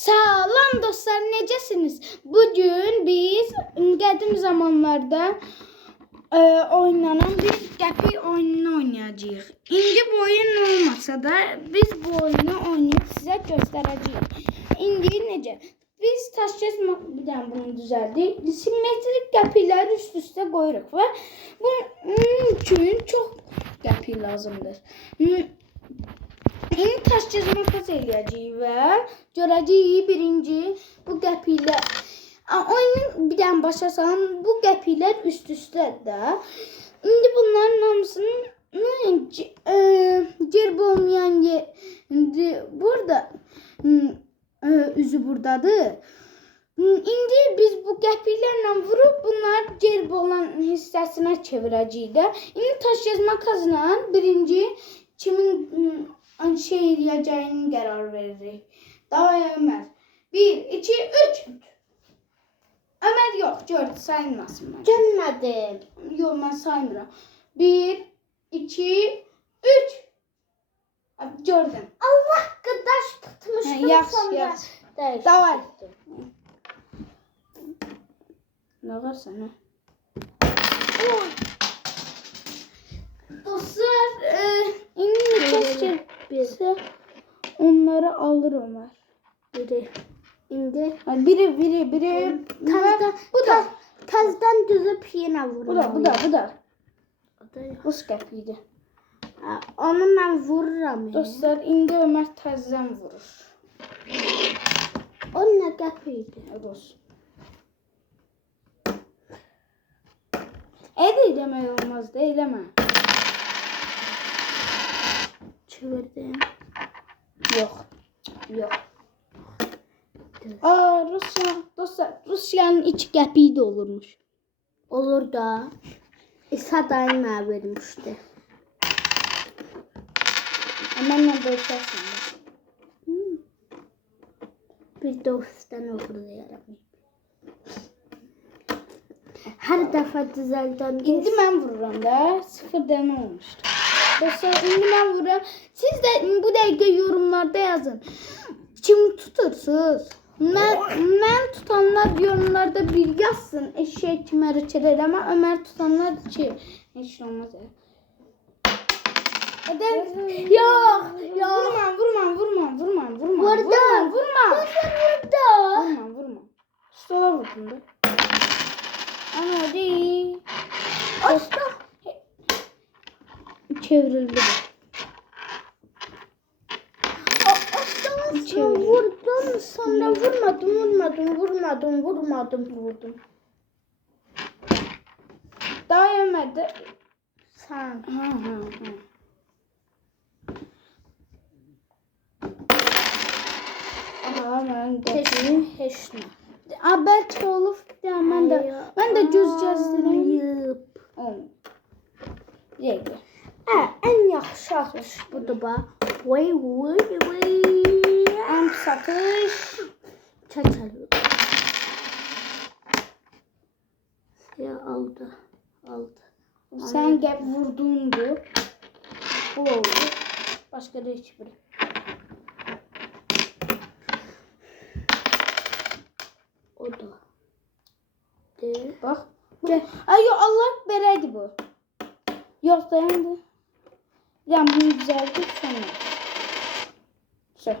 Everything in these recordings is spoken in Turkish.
Salam dostlar, necəsiniz? Bugün biz qədim zamanlarda oynanan bir qəpi oyununu oynayacağıq. İndi bu oyun olmasa da biz bu oyunu oynayıb sizə göstərəcəyik. İndi necə? Biz taş kesmə bir dənə bunu düzəldik. Simmetrik qəpiləri üst-üstə qoyuruq və bunun üçün çox qəpi lazımdır. İndi taş cızma makas eləyəcəyik və görəcəyik birinci bu qəpilər. Oyunun bir dənə başa salam, bu qəpilər üst-üstədir. İndi bunların hamısının gerb olmayan burada üzü buradadır. İndi biz bu qəpilərlə vurub bunlar gerb olan hissəsinə çevirəcəyik də. İndi taş cızma makasla birinci kimin şey eləyəcəyini qərar veririk. Davay Ömər. 1, 2, 3. Ömər yox, gördü, sayılmasın. Görmədim. Yox, mən saymıram. 1, 2, 3. Gördüm. Allah qadaş tutmuşdum Yaxşı, yaxşı. Dəyişdim. Davay. Ne var sana? Dostlar, indi keşke bize onları alır Ömer. Biri. İndi Biri. Bu da. Tazdan düzüb yenə vururam. Bu da. O da yox. Bu skapiydi. Onu mən vururam. Dostlar, indi Ömer tazdan vurur. O nə qəpiydi? Rus. Demək olmaz, eləmə. Çevirdim. Yox. Rusya, dostlar, Rusya'nın iç qəpiyi də olurmuş. Olur da. İsa dayım mənə vermişdi. Mənlə bölüşərsən. Bir də ofisdən uğurlayaram. Hər dəfə düzəldən. İndi mən vururam da. 0 dənə olmuşdu. Dostlar, indi mən vururam. Siz də bu dəqiqə yorumlarda yazın. Kim tutursunuz? Mən tutanlar yorumlarda bir yazsın. Eşeğe kim hareket eləmə. Ömer tutanlar 2. Heç olmaz. Yox. Vurma. Vurma. Stola vurdum da. Ama değil. Asta. Çevrildi bu. Asta vurdum, sonra vurmadım. Daha yemedi. Sen. Aha, ben de. Heç nə. Belki olur. Ben de göz gəzdireyim. Yedi. Ən yaxşı atış budur bax. Vay. En pis atış. Çəçəli. Ya aldı. Sen gel vurduğundu. Bu oldu. Başka da hiçbiri. O da. De. Bak. Ay yok, Allah bereydi bu. Yok dayandı. Yani bunu düzelttik sonra. Şey.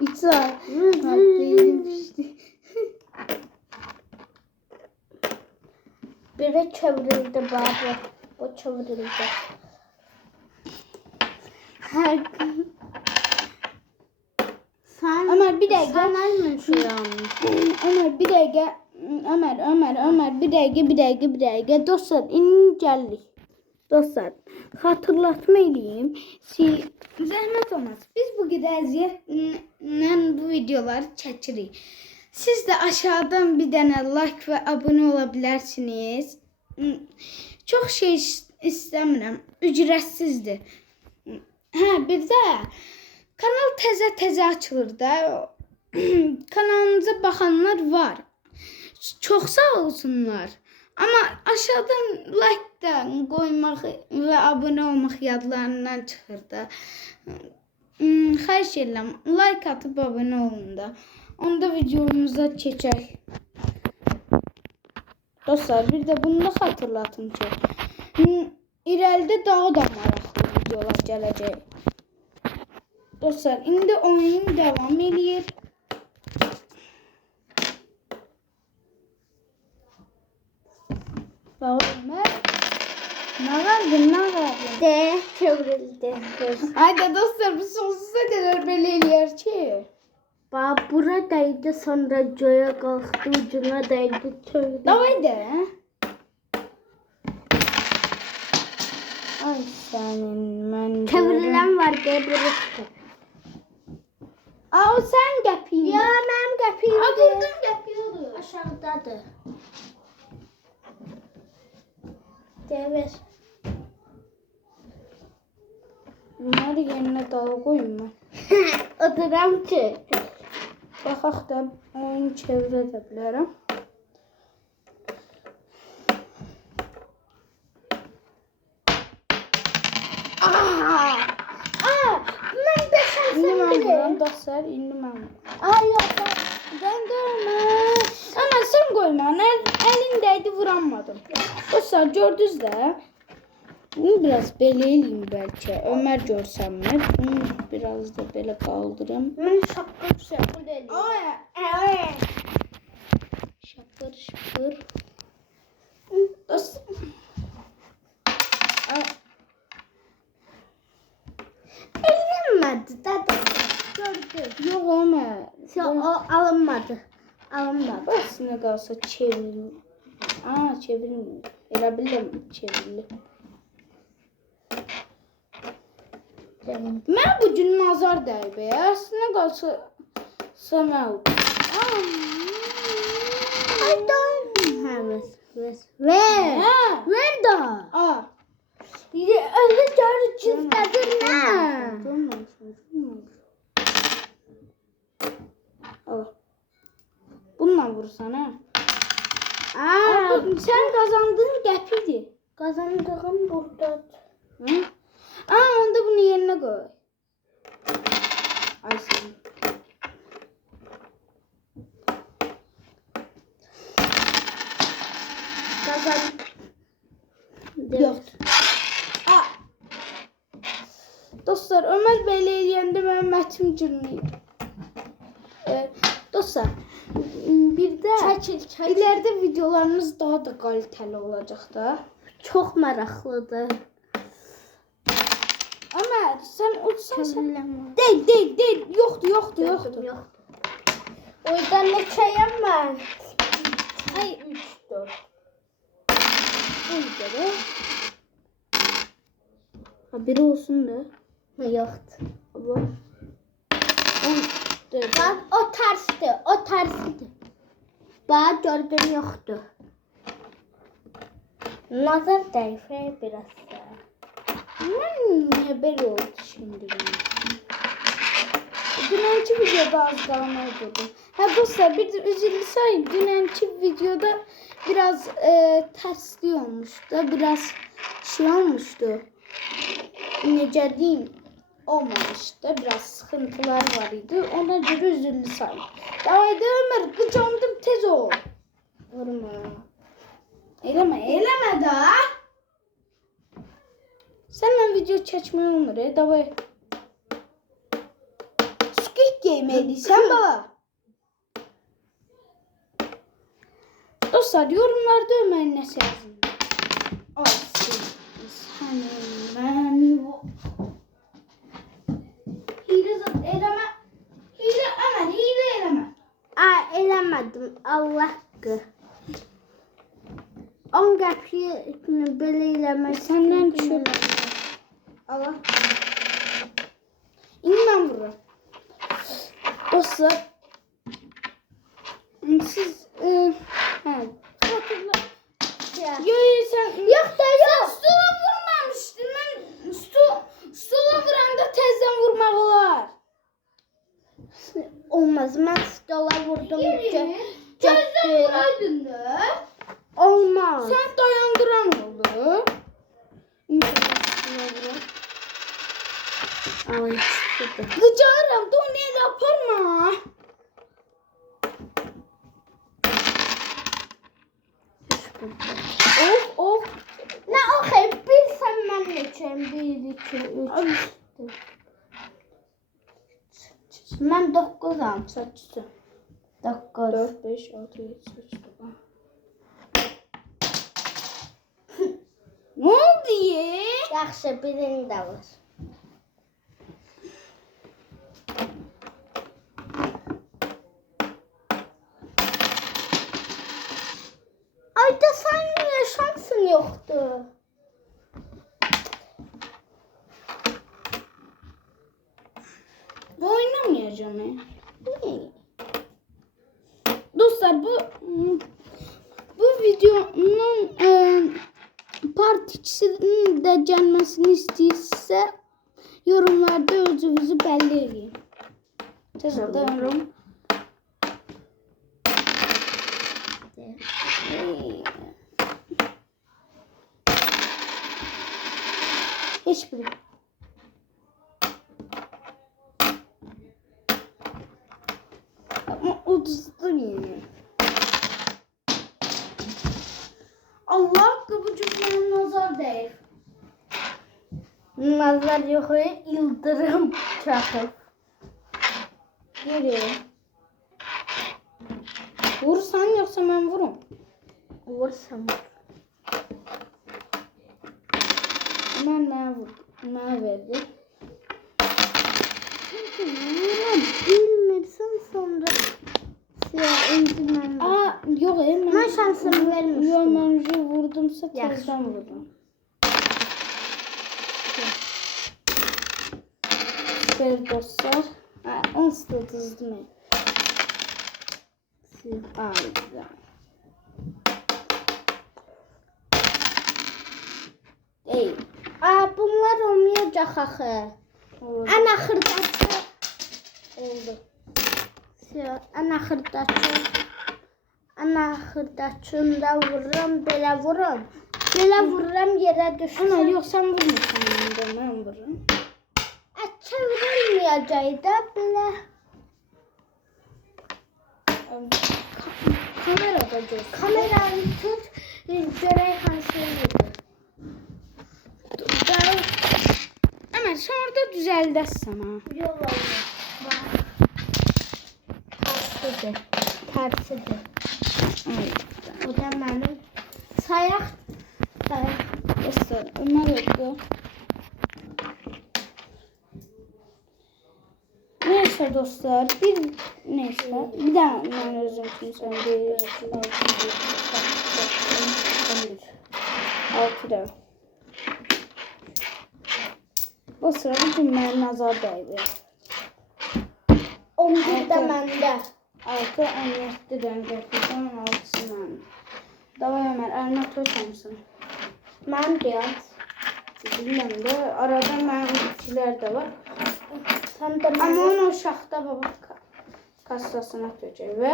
İsa. Biri çevrildi baba. O çevrildi. Sen Ömer bir dakika. Sen ölmüşsün yani. Ömer bir dakika. Ömer bir dakika. Dostlar geldik. Dostlar hatırlatma edeyim. Zəhmət olmaz. Biz bu qədər əziyyətlə bu videoları çəkirik. Siz də aşağıdan bir dənə like və abunə ola bilərsiniz. Çox şey istəmirəm. Ücretsizdir. Bir də kanal təzə açılır da. Kanalımıza baxanlar var. Çox sağ olsunlar. Amma aşağıdan like-dan qoymaq və abunə olmaq yadlarından çıxır da. Xahiş edirəm, like atıb abunə olun da. Onda videomuza keçək. Dostlar, bir də bunu da xatırlatım ki, irəlidə daha da maraqlı videolar gələcək. Dostlar, indi oyun devam eləyir. Ömer, ne verdin? D çevrildi. Haydi dostlar, bu sonsuza kadar böyle eləyər ki. Bak buradaydı, sonra göğe kalktı, ucuna değdi, çevrildi. Davay de. Ay senin ben. Çevrilen var diye burası. Aa, o sen yapayım. Ya benim kapıyım. Aa, buradan yapıyordu. Aşağıdadır. Devir. Bunları yerine dal koyayım ben. Oturam ki. Baxaq da oyunu çevirə də bilərəm. Ben de İndi mən vuram bilirim. dostlar, indi mən vuram. Ay yok. Ben görmem. Ama sen koyma. Elindeydi vuramadım. Dostlar gördünüz de. Bunu biraz belə eləyim belki. Ömer görsənmir. Bunu biraz da belə qaldırım. Ben şapır dedim. Şapır şapır. Dost. Elinmedi da gördüm. Yok Ömer. O alınmadı. Alınmadı. Aslında qalsa çevir. Aa, çevirmiyor. Elə bilirəm çevrilir. Mən bu gün nazar dəyib. Aslında qalsa səmə. Ay dön. Ha ver. Ha. Ver da. Aa. Öyle gör çizgidir ne? Al. Bununla vursan ha. Aa, Sen kazandığın qəpidir. kazandığım burada. Hı? Aa, onda bunu yerine koy. Ay sen. Kazan. Yok. Aa. Dostlar, Ömer belə eləyəndə mənim mətim cürməyib. Dostlar, bir də Çəkil. ileride videolarımız daha da kaliteli olacak da. Çok meraklıdır. Ömer, sen uçsan sen. Çevrilen Değil. Yoktu. Yok. O yüzden ne çayım var? Ay, 3, 4. burada da. Ha, biri olsun da. Yoktu. Allah. 14. Bak o tersti. Bak gördün yoktu. Nazar değfe biraz da. Niye böyle oldu şimdi benim? Dünenki videoda az kalmayı buldum. Ha dostlar, bir de üzüldü sayayım. Dünenki videoda biraz tersli olmuştu. Biraz şey olmuştu. Necə diyeyim? Olmamıştı. Biraz sıkıntılar var idi. Ona göre üzüldü sayayım. Davaydı Ömer, kıcandım, tez ol. Vurma. Eleme da. Seninle video çekmeyi olmur. Davay. Squid Game ediysen baba. Dostlar, yorumlarda Ömer'in nəsə yazın. Ay sənin mən. Hile eleme. Hile Ömer, hile eleme. Aa elemedim. Allah gı. 10 kapıyı böyle elemek. Senden şöyle. Allah. İndi mən vururum. Dostlar. Siz hatırla. Yo sen Yok da yok. Sen stula vurmamıştın. Ben stula vuranda tezden vurmaq olar. Olmaz. Ben stola vurdum. Tezden vuraydın da. Olmaz. Ay çıktı. Gıcarım da onu el yaparma. Of. Ne okey bir sen ben geçeyim. 1, 2, 3. Ben 9'am. Saçısı. 9. 4, 5, 6, 7, 8, 9. Ne oldu ya? Yaxşı birini də var. Ayda sen niye şansın yoktu? Bu oynamayacağım ya. Niye? Dostlar bu videonun part 2'sinin de gelmesini istəyirsə yorumlarda özünüzü belli edin. Təzədən Heç biri. Ama uduzdu yine. Allah bu cümlenin nazar değil. Nazar yox, yıldırım çaxır. Geri. Vursan yoksa ben vurum. Vursam. Ben ne vurdum? Ne verdi? Bilmirsən sonra siyah incimən. Aa yok Mən şansımı vermişdim. Yok ben vurdumsa Yaxşı. tezden vurdum. Süper dostlar. Ha, onsuz da dizdim. Aa güzel. Ey. Bunlar olmayacaq axı. Oldu. Ən axırdakı Oldu. siyah, ən axırdakı. Ən axırdakında vururam, belə vururam. Belə vururam yerə düşür. Ana yok sen vurmuşsun. Ben vururum. Çevrilməyəcək də belə. Kamerada gör. Kameranı tut, görək hansı yeri. Hemen sonra da düzeldəsən ha. Yol olmaz. Bax. Tərsidir. Tərsidir. Ay. O da mənim sayaq. Dostlar Ömer oldu. Neyse dostlar neyse bir daha ben özüm için söyleyeyim. 6 da. O sırada cümlenin nazar değdi. 11 də məndə. 6, 17 döngürtüsün 6'sı ben. Davay Ömer eline toysamışsın. Mən deyəm. Bilmem de arada benim ikiler de var. Sən də Ama mənim. onu o şaxta baba kassasına tökür ve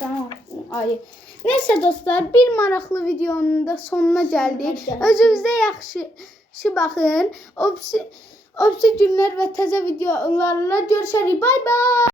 sen ayı. Neyse dostlar bir maraqlı videonun da sonuna geldik. Özünüzə yaxşı baxın. Opsi günlər və təzə videolarla görüşərik. Bay bay.